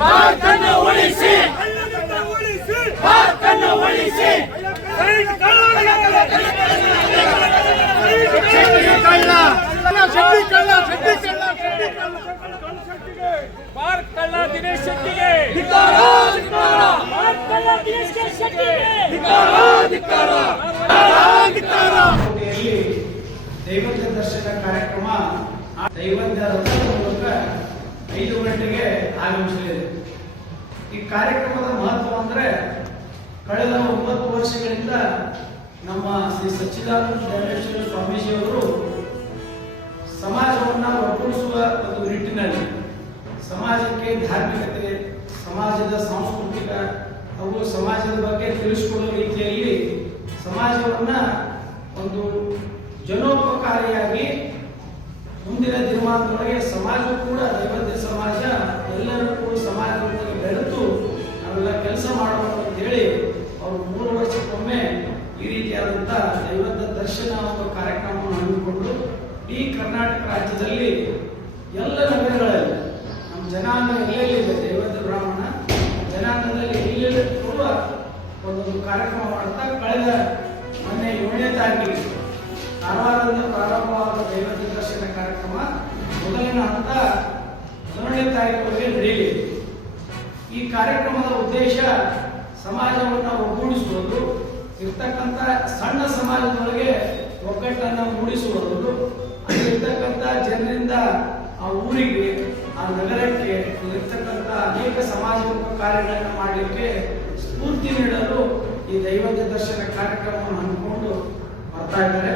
ಭಾರತನ ಉಳಿಸಿ, ಭಾರತನ ಉಳಿಸಿ. ಭಾರತ್ ಕಳ್ಳ ದಿನೇಶ್ ಶೆಟ್ಟಿಗೆ, ಭಾರತ್ ಕಳ್ಳ ದಿನೇಶ್ ಶೆಟ್ಟಿಗೆ. ದೈವಜ್ಞ ದರ್ಶನ ಕಾರ್ಯಕ್ರಮ ದೈವಜ್ಞ ರಥದ ಮೂಲಕ 5 ಗಂಟೆಗೆ ಆಗಮಿಸಲಿದೆ. ಈ ಕಾರ್ಯಕ್ರಮದ ಮಹತ್ವ ಅಂದ್ರೆ ಕಳೆದ 9 ವರ್ಷಗಳಿಂದ ನಮ್ಮ ಶ್ರೀ ಸಚ್ಚಿದಾನಂದ ಧರ್ಮೇಶ್ವರ ಸ್ವಾಮೀಜಿಯವರು ಸಮಾಜವನ್ನು ಒಗ್ಗೂಡಿಸುವ ಒಂದು ನಿಟ್ಟಿನಲ್ಲಿ ಸಮಾಜಕ್ಕೆ ಧಾರ್ಮಿಕತೆ, ಸಮಾಜದ ಸಾಂಸ್ಕೃತಿಕ ಹಾಗೂ ಸಮಾಜದ ಬಗ್ಗೆ ತಿಳಿಸಿಕೊಡುವ ರೀತಿಯಲ್ಲಿ ಸಮಾಜವನ್ನ ಒಂದು ಜನೋಪಕಾರಿಯಾಗಿ ಮುಂದಿನ ದಿನಮಾನದೊಳಗೆ ಸಮಾಜ ಕೂಡ ದೈವಜ್ಞ ಸಮಾಜ ಎಲ್ಲರೂ ಕೂಡ ಸಮಾಜದೊಂದಿಗೆ ಬೆರೆತು ನಾವೆಲ್ಲ ಕೆಲಸ ಮಾಡಬೇಕು ಅಂತ ಹೇಳಿ ಅವರು 3 ವರ್ಷಕ್ಕೊಮ್ಮೆ ಈ ರೀತಿಯಾದಂತಹ ದೈವಜ್ಞ ದರ್ಶನ ಎಂಬ ಕಾರ್ಯಕ್ರಮವನ್ನು ಹಮ್ಮಿಕೊಂಡು ಈ ಕರ್ನಾಟಕ ರಾಜ್ಯದಲ್ಲಿ ಎಲ್ಲ ನಗರಗಳಲ್ಲಿ ನಮ್ಮ ಜನಾಂಗ ಎಲ್ಲೆಲ್ಲಿದೆ ದೈವಜ್ಞ ಬ್ರಾಹ್ಮಣ ಜನಾಂಗದಲ್ಲಿ ಎಲ್ಲೆಲ್ಲಿ ಕೂಡ ಒಂದೊಂದು ಕಾರ್ಯಕ್ರಮ ಮಾಡ್ತಾ ಕಳೆದ ಮೊನ್ನೆ 7ನೇ ತಾರೀಕಿಗೆ ಕಾರವಾರದಿಂದ ಪ್ರಾರಂಭವಾದ ದೈವಜ್ಞ ದರ್ಶನ ಕಾರ್ಯಕ್ರಮ ಮೊದಲಿನ ಹಂತ 11ನೇ ತಾರೀಕಿಗೆ ನಡೆಯಲಿದೆ. ಈ ಕಾರ್ಯಕ್ರಮದ ಉದ್ದೇಶ ಸಮಾಜವನ್ನು ಒಗ್ಗೂಡಿಸುವುದು, ಇರ್ತಕ್ಕಂಥ ಸಣ್ಣ ಸಮಾಜದೊಳಗೆ ಒಗ್ಗಟ್ಟನ್ನು ಮೂಡಿಸುವುದು, ಅಲ್ಲಿರ್ತಕ್ಕಂಥ ಜನರಿಂದ ಆ ಊರಿಗೆ, ಆ ನಗರಕ್ಕೆ ಇರ್ತಕ್ಕಂಥ ಅನೇಕ ಸಮಾಜಮುಖ ಕಾರ್ಯಗಳನ್ನು ಮಾಡಲಿಕ್ಕೆ ಸ್ಫೂರ್ತಿ ನೀಡಲು ಈ ದೈವಜ್ಞ ದರ್ಶನ ಕಾರ್ಯಕ್ರಮವನ್ನು ಹಮ್ಮಿಕೊಂಡು ಬರ್ತಾ ಇದ್ದಾರೆ.